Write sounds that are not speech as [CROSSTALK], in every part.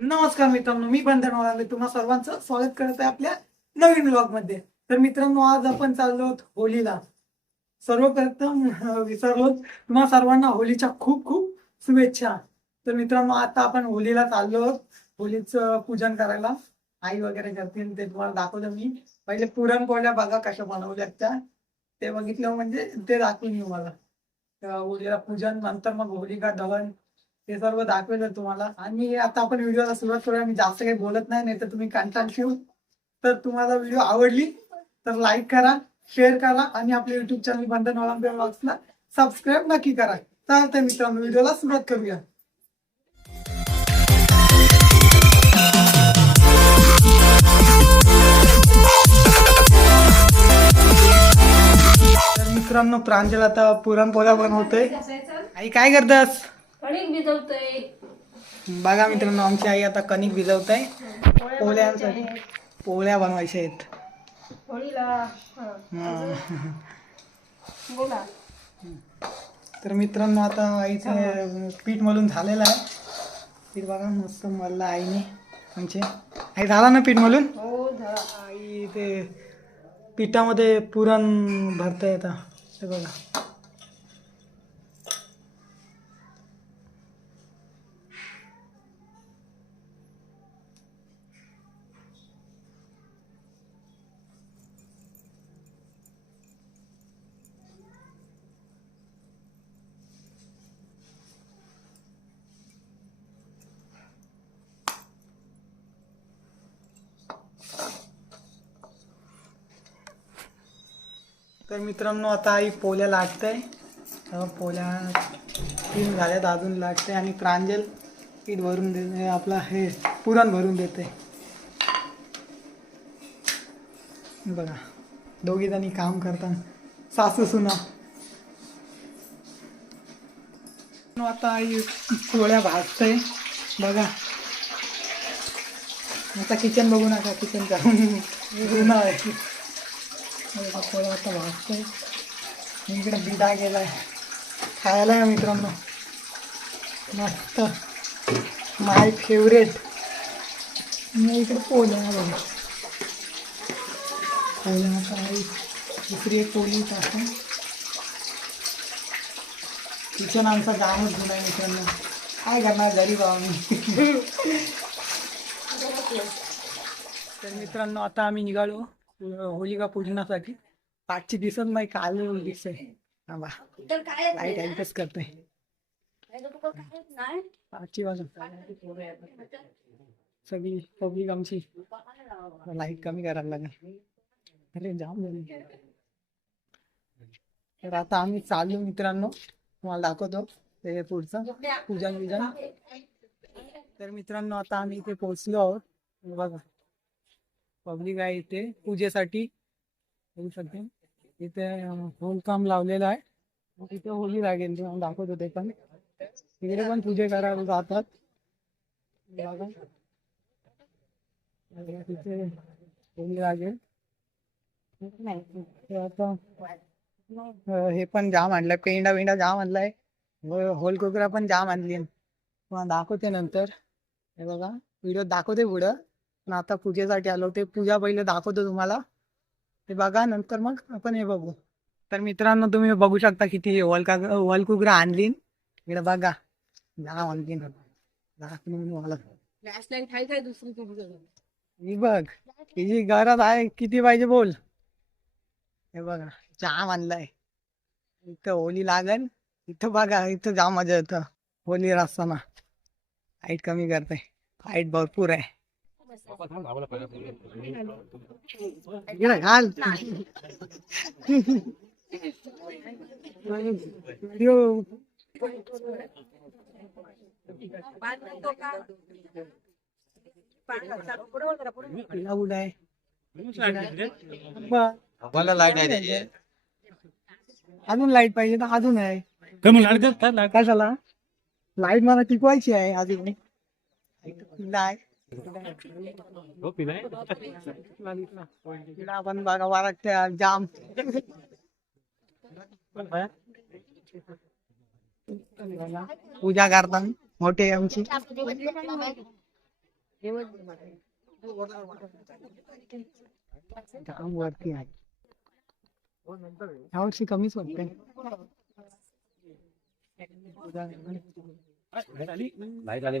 नमस्कार मित्रांनो मी बंधन वाळाले तुम्हा सर्वांचं स्वागत करत आहे आपल्या नवीन ब्लॉगमध्ये. तर मित्रांनो आज आपण चाललो आहोत होलीला. सर्वप्रथम विसरलो तुम्हा सर्वांना होलीच्या खूप खूप शुभेच्छा. तर मित्रांनो आता आपण होलीला चाललो आहोत. होलीचं पूजन करायला. आई वगैरे करतील ते तुम्हाला दाखवलं मी. पहिले पुरणपोळ्या बघा कशा बनवल्यात त्या. ते बघितलं म्हणजे ते दाखवून मी मला. होलीला पूजन नंतर मग होलिका दहन ते सर्व दाखवेल तुम्हाला. आणि आता आपण व्हिडिओला सुरुवात करूया. मी जास्त काही बोलत नाही नाही तर तुम्ही कंटाळ ठेवू तर तुम्हाला व्हिडिओ आवडली तर लाईक करा शेअर करा आणि आपले युट्यूब चॅनल बंधन ऑलिम्पिक ब्लॉग्सला सबस्क्राईब नक्की करा. चालतंय मित्रांनो व्हिडिओला सुरुवात करूया. तर मित्रांनो प्रांजल आता पुरणपोळ्या बनवतोय. आई काय करतस? कणिक भिजवतोय. बघा मित्रांनो आमची आई आता कणिक भिजवत आहे पोळ्यांसाठी पोळ्या बनवायच्या आहेत. होळीला हा. हं. बोला. तर मित्रांनो आता आईचं पीठ मळून झालेलं आहे. पीठ बघा मस्त मळलं आईने. आमचे आई झाला ना पीठ मळून? हो झाला. आई ते पिठामध्ये पुरण भरता येतं ते बघा. तर मित्रांनो आता आई पोल्या लाटते पोल्या तीन झाल्यात अजून लाटते आणि प्रांजल पीठ भरून देते आपला हे पुरण भरून देते बघा दोघी जणी काम करतात सासू सुना. आता आई पोळ्या भाजते बघा. आता किचन बघू नका किचन का [LAUGHS] आहे. बघा, आता भाजतोय मी इकडे बिडा गेलाय खायला या मित्रांनो. मस्त. माय फेवरेट मी इकडे पोल्या बघा पोळ्या आता आई दुसरी एक पोळी टाकून किचन आमचा जामच जुना आहे मित्रांनो. काय करणार घरी बाबा आम्ही [LAUGHS] तर मित्रांनो आता आम्ही निघालो. होलिका पूजनासाठी. पाठची दिसत नाही काल दिसतंय थांबा. लाइट ऍडजस्ट नाही पाठची बाजू. सगळी पब्लिक आमची. लाइट कमी करायला लागेल. अरे जाम झाली. तर आता आम्ही चाललो मित्रांनो. तुम्हाला दाखवतो. ते पुढचं पूजन विजन तर मित्रांनो आता आम्ही इथे पोहोचलो आहोत. बघा. पब्लिक आहे इथे. पूजेसाठी. होऊ शकते. इथे होलकाम लावलेलं आहे. तिथे इथे होली लागेल. दाखवत दाखवतो ते पण. तिकडे पण पूजे करायला जातात. तिथे होली लागेल. हे पण जाम आणलं पेंडा बिंडा जाम आणलाय. होल कोकरा पण जाम आणली. दाखवते नंतर. हे बघा. व्हिडिओ दाखवते पुढं. पण आता पूजेसाठी आलो ते पूजा पहिले दाखवतो तुम्हाला. ते बघा नंतर मग आपण हे बघू. तर मित्रांनो तुम्ही बघू शकता किती वलका वलकुकरा आणली इकडे बघा. जाम आणली मला. ही बघ. हिची गरज आहे किती पाहिजे बोल. हे बघा जाम आणलाय. इथं होली लागल. इथं बघा इथं जाम मजा येतं. होली असताना हाईट कमी करते. हाईट भरपूर आहे. घाल लाइट आहे अजून लाइट पाहिजे तर अजून आहे. कमी लाइट देत काय काय झाला लाइट मला टिकवायची आहे अजून. हो तिला आपण बघा वाटते जाम पूजा करतात मोठे आमची. जाम वरती आहे. यावर्षी कमीच वाटते लाइट आली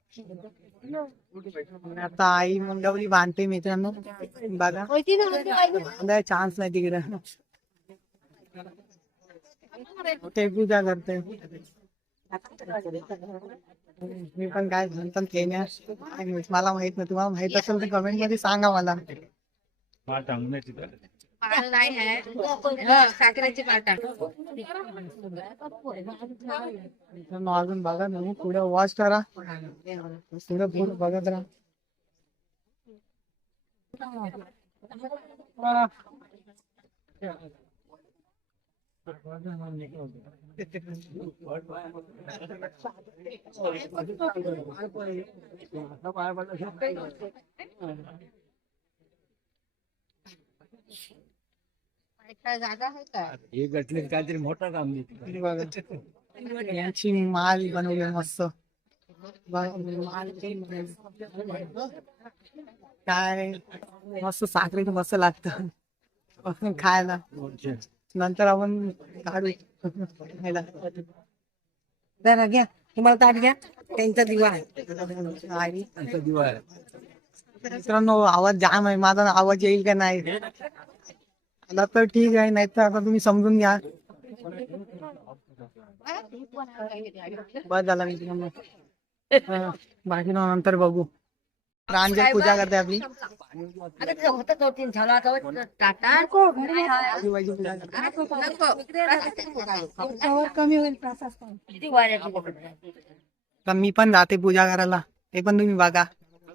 आता आई मंगवली बांधते मित्रांनो. बघा. बांधाय चान्स नाही तिकडे. ते पूजा करते. मी पण काय म्हणतात खेळण्या मला माहीत नाही. तुम्हाला माहीत असेल तर कमेंटमध्ये सांगा मला. पाळ नाही. आहे? हा, साखरेची पाटा मित्रांनो, अजून बघा ना पुढे वॉच करा. पुढे पुढे बघत राहा. काय जागा आहे का? हे गटलीत काहीतरी मोठं काम बघा. यांची माल बनवली मस्त. काय मस्त साखरेच मस्त लागत. खायला. नंतर आपण काढू. खायला जरा घ्या. तुम्हाला ताट घ्या. त्यांचा दिवा आहे. मित्रांनो आवाज जाम आहे. माझा आवाज येईल का नाही? आला तर ठीक आहे नाही तर आता तुम्ही समजून घ्या. बस झाला बाकी ना नंतर बघू. प्रांजल पूजा करते आपली. अरे ते होतं दोन तीन झाला आता वर टाटा. आजूबाजू पूजा करते. नको कमी होईल किती वाऱ्याची तर मी पण जाते पूजा करायला. ते पण तुम्ही बघा.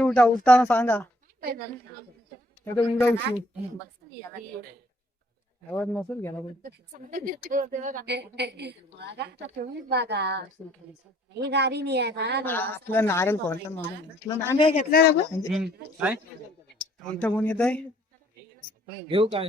उठा उठताना सांगा आवाज नसेल गेला तुला नाही आहे नारळ फोडलं नारळ घेतला कोण येत आहे घेऊ काय?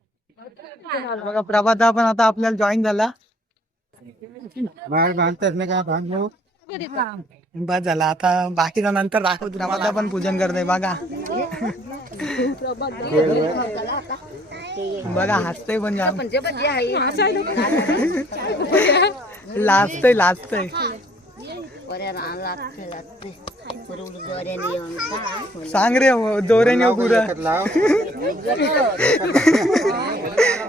बघा प्रभाता पण आता आपल्याला जॉईन झाला. बाहेर बांधतात नाही काय बांधलो बस झाला. आता बाकीचा नंतर दाखवतो. प्रभाता पण पूजन करते बघा. बघा हसतय पण जाम. जे लाजतय लाजतय. दोऱ्याने सांग रे दोऱ्याने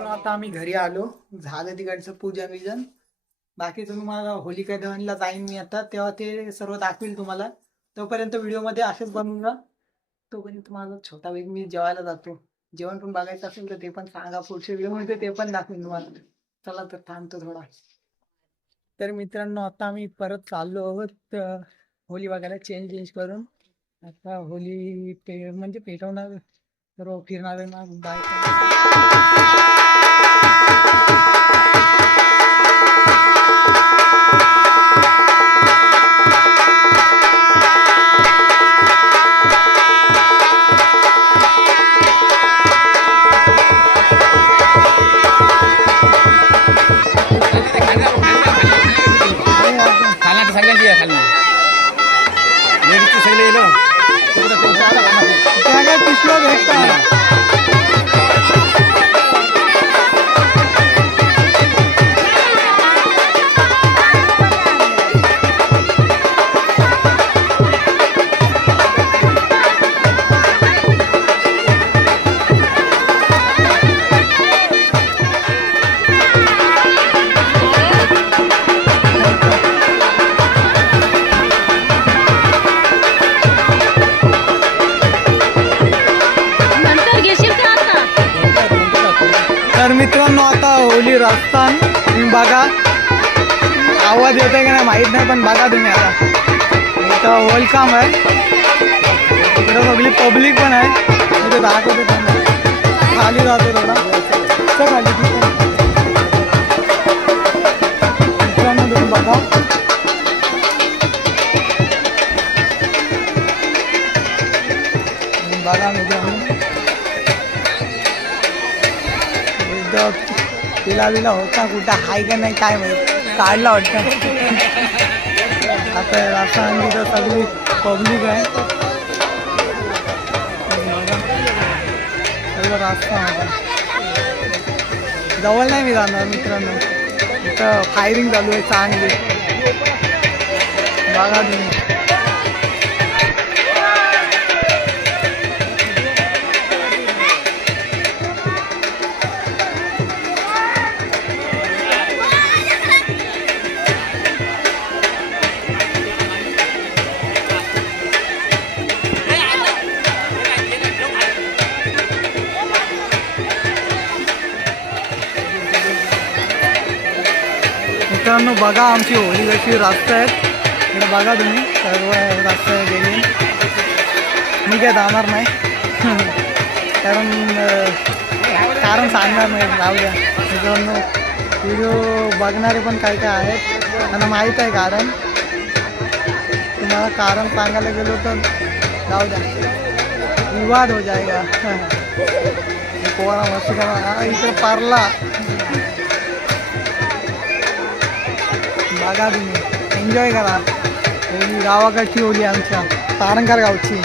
आता आम्ही घरी आलो. झालं तिकडचं पूजा विजन बाकीचं तुम्हाला होलिका दहनला जाईन मी आता. तेव्हा ते सर्व दाखवेल तुम्हाला. तोपर्यंत व्हिडिओमध्ये असेच बनवून राहा तोपर्यंत माझा छोटा वेग मी जेवायला जातो. जेवण पण बघायचं असेल तर ते पण सांगा. पुढच्या व्हिडिओमध्ये ते पण दाखवीन तुम्हाला. चला तर थांबतो थोडा. तर मित्रांनो आता आम्ही परत चाललो आहोत होली बघायला चेंज चेंज करून आता होली पे म्हणजे पेटवणार सर्व फिरणार ना आता रस्तान तुम्ही बघा. आवाज येतोय का नाही माहीत नाही पण बघा तुम्ही आता. इथं वेलकम आहे. इकडं सगळी पब्लिक पण आहे. इथे दाखवते त्यांना खाली जातो थोडा. इथं खाली मित्रांनो तुम्ही बघा. बघा मित्रांनो. एकदा तिला बिला होता कुठं आहे का नाही काय माहीत. काढला वाटतं. आता रास्ता आम्ही तर सगळी पब्लिक आहे. सगळं रास्ता जवळ नाही मी जाणार मित्रांनो. इथं फायरिंग चालू आहे चांगली. बघा तुम्ही. मित्रांनो बघा आमची होळी कशी रास्ता आहेत इकडे बघा तुम्ही सर्व रास्ता गेली. मी काय जाणार नाही. कारण कारण सांगणार नाही जाऊ द्या. मित्रांनो व्हिडिओ बघणारे पण काय काय आहेत त्यांना माहीत आहे कारण. तुम्हाला कारण सांगायला गेलो तर जाऊ द्या. विवाद हो जायगा. [LAUGHS] पोरा मस्ती करा. इकडे पारला. बघा तुम्ही. एन्जॉय करा. होली गावाकडची होली आमच्या तारणकर गावची.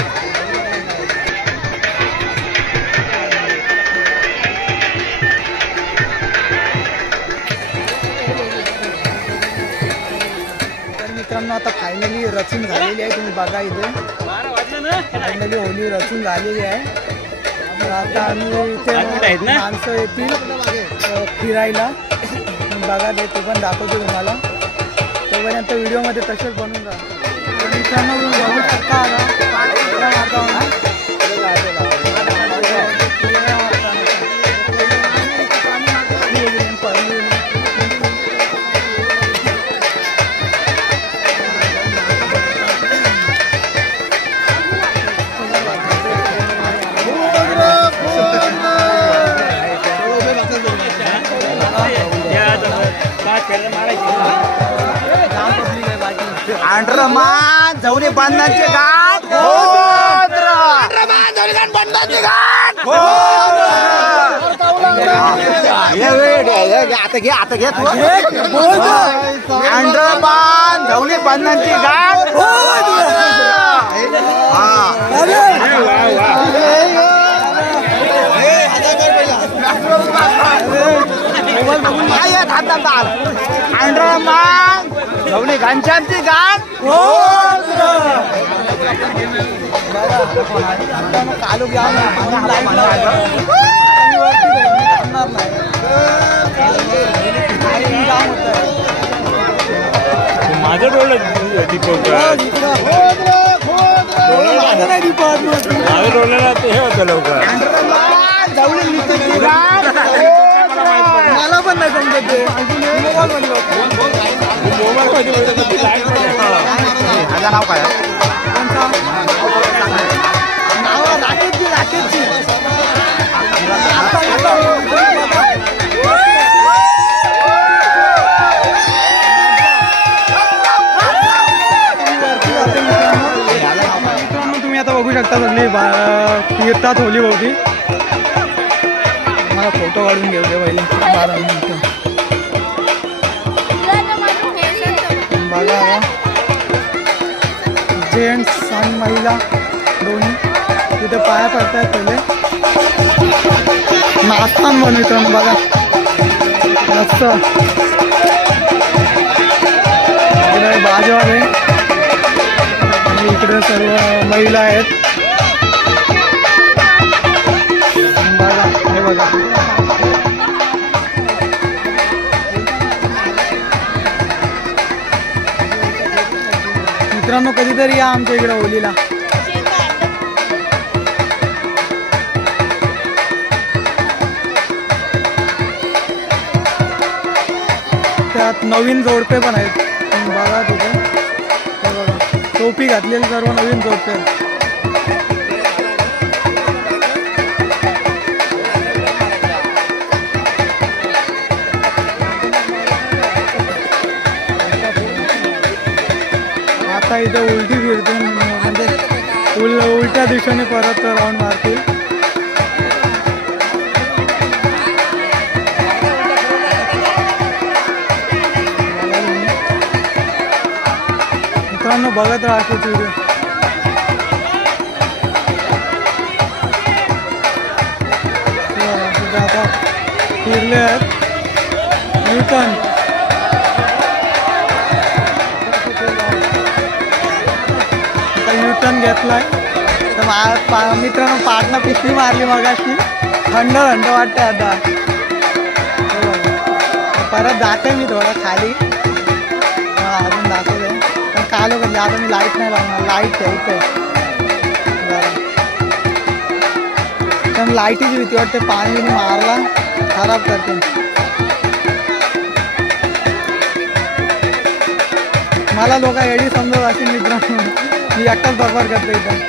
तर मित्रांनो आता फायनली रचून झालेली आहे. तुम्ही बघा इथे. फायनली होली रचून झालेली आहे. आता आम्ही इथे माणसं येतील फिरायला. बघा ते पण दाखवतो तुम्हाला. तोपर्यंत व्हिडिओमध्ये तसेच बनवून राहा तर मित्रांनो बघू शकता आता. आंध्रमान जवळे बांधण्याचे गाठ आता घे आता घे तू. आंध्रमान जवळे गाठ आंध्रमान जवळे घनश्यामची गाठ चालू घ्या माझं डोळं दीपक माझं नाही दीपक. माझं डोळ्याला ते हे होतं लवकर. नाही समजत ते. मोबाईल मध्ये मोबाईल नाव काय तुम्ही आता बघू शकता सगळी बा- फिरतात होली भोवती फोटो काढून घेऊ दे पहिले. बारा मिनिटं. बघा जेंट्स आणि महिला दोन्ही तिथे पाया पडतायत पहिले. पण मित्रांनो बघा. मस्त. इकडे बाजूवाले. आणि इकडे सर्व महिला आहेत. बघा हे बघा. मित्रांनो कधीतरी या आमच्या इकडे होलीला. त्यात नवीन जोडपे पण आहेत. बघा तिथे. बघा टोपी घातलेले सर्व नवीन जोडपे. आहेत. आता इथं उलटी फिरते म्हणजे उल उलट्या दिशेने परत राऊंड मारतील. मित्रांनो बघत राहा व्हिडिओ हो, तिथे आता फिरले आहेत. न्यूटन आता घेतला आहे तर मा- पा- मित्रांनो पाटणं पिशवी मारली मगाशी. थंड थंड वाटते आता. परत जाते मी थोडं खाली. अजून दाखवते. पण काय लोक आता मी लाइट नाही लावणार. लाइट ठेवते पण लाईटीची भीती वाटते. पाणी बिनी मारला खराब करते. मला लोक एडी समजत असेल मित्रांनो. मी एकटाच बरोबर करतो इथं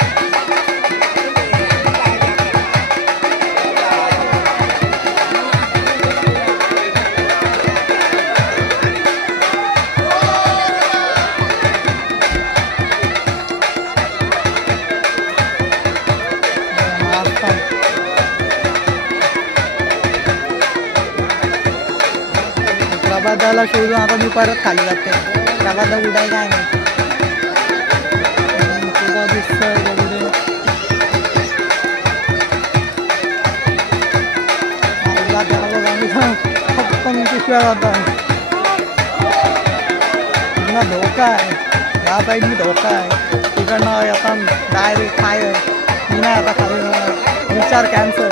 मस्त. प्रभादाला शोधून आता मी परत खाली जाते डबा उडाय काय नाही पिशव्या जातो पुन्हा धोका आहे या साईडनी धोका आहे तिकडनं येता डायरेक्ट फायर मी नाही आता खाली. विचार कॅन्सल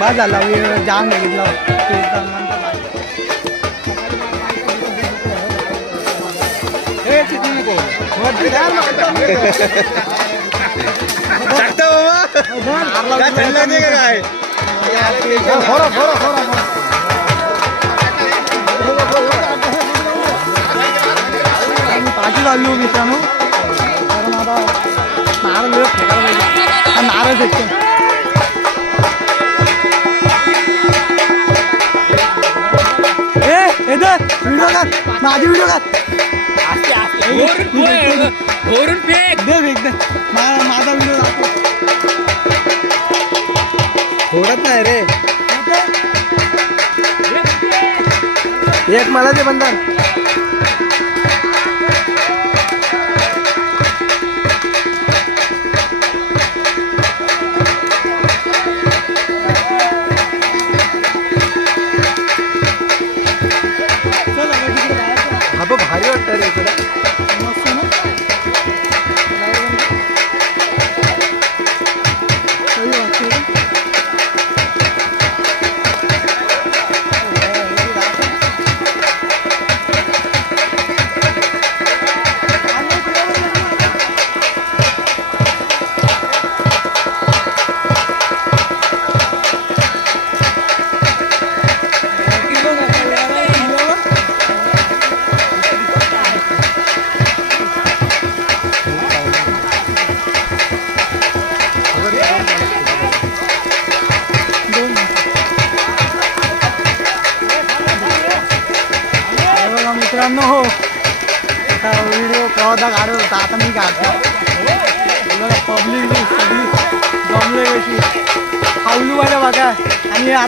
बा झाला वेळ जाम बघितला टाकता बाबा काय थंड लागते का काय पाठी लागली मित्रांनो कारण आता नारळ फेकायला पाहिजे नारळ फेकते व्हिडिओ काढ माझी व्हिडिओ काढ फेक दे फेक दे माझा व्हिडिओ थोडत नाही रे. एक मला ते बंधन.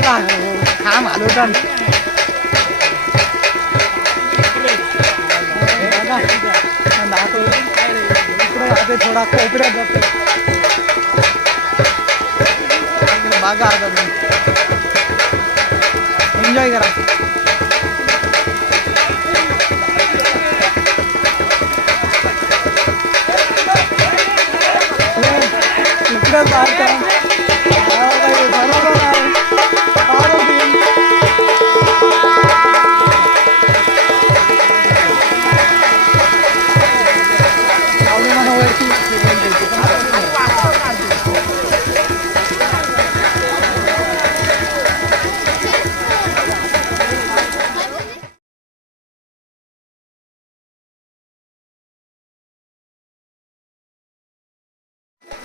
आणि आता काम हलवतात बघा, दाखव. इकडे जाते थोडा कोपऱ्यात जाते इकडे बघा आता एन्जॉय करा इकडे जायचं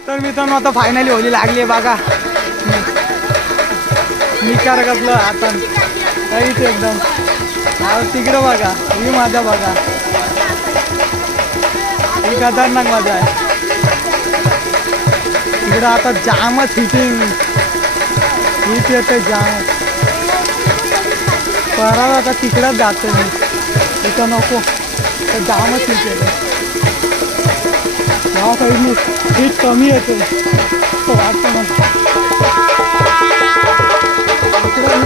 तर मित्रांनो आता फायनली होली लागली आहे बघा. मी कार कसलं आता काहीच एकदम. तिकडं बघा. ही माझा बघा. ही खतरनाक मजा आहे. तिकडं आता जामच हिटिंग हीच येते जाम. परत आता तिकडंच जाते मी. इथं नको. तर जामच हिट येते या हीट कमी येते. हो, असं वाटतं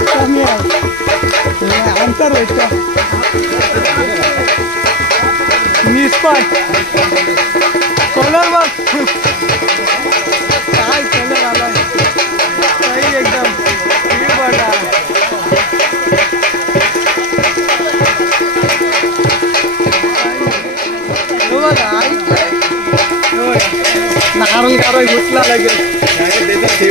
कमी आहे. अंतर भेटतं मी स्पॉट कलर बघ. नारळ नारळ घेतला लगेच हे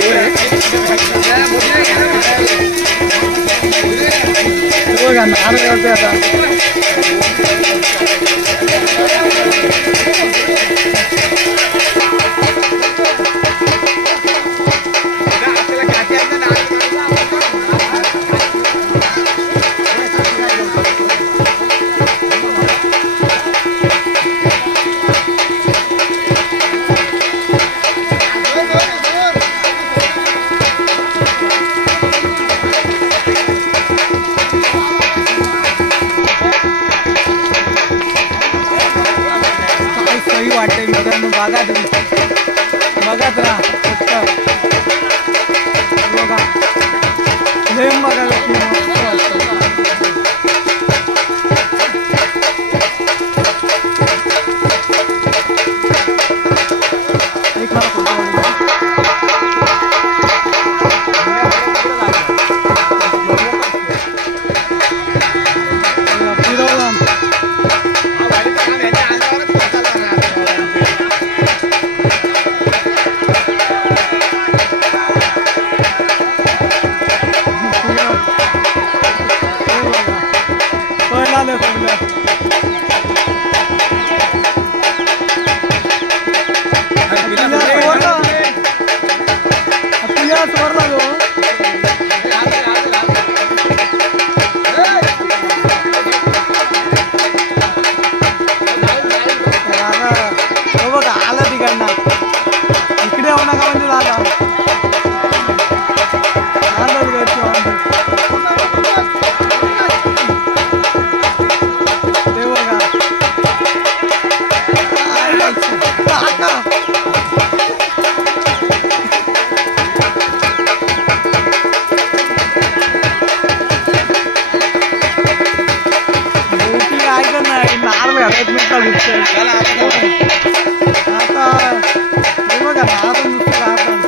आता हे बघा नुसतं राहतात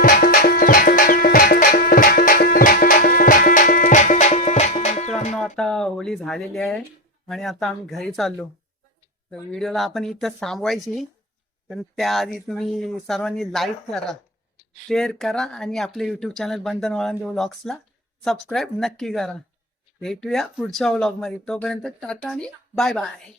मित्रांनो आता होळी झालेली आहे आणि आता आम्ही घरी चाललो. तर व्हिडिओला आपण इथं थांबवायची. पण त्याआधी तुम्ही सर्वांनी लाईक करा शेअर करा आणि आपले युट्यूब चॅनल बंधन वळण व्लॉग्सला सबस्क्राईब नक्की करा. भेटूया पुढच्या व्लॉगमध्ये तोपर्यंत टाटा आणि बाय बाय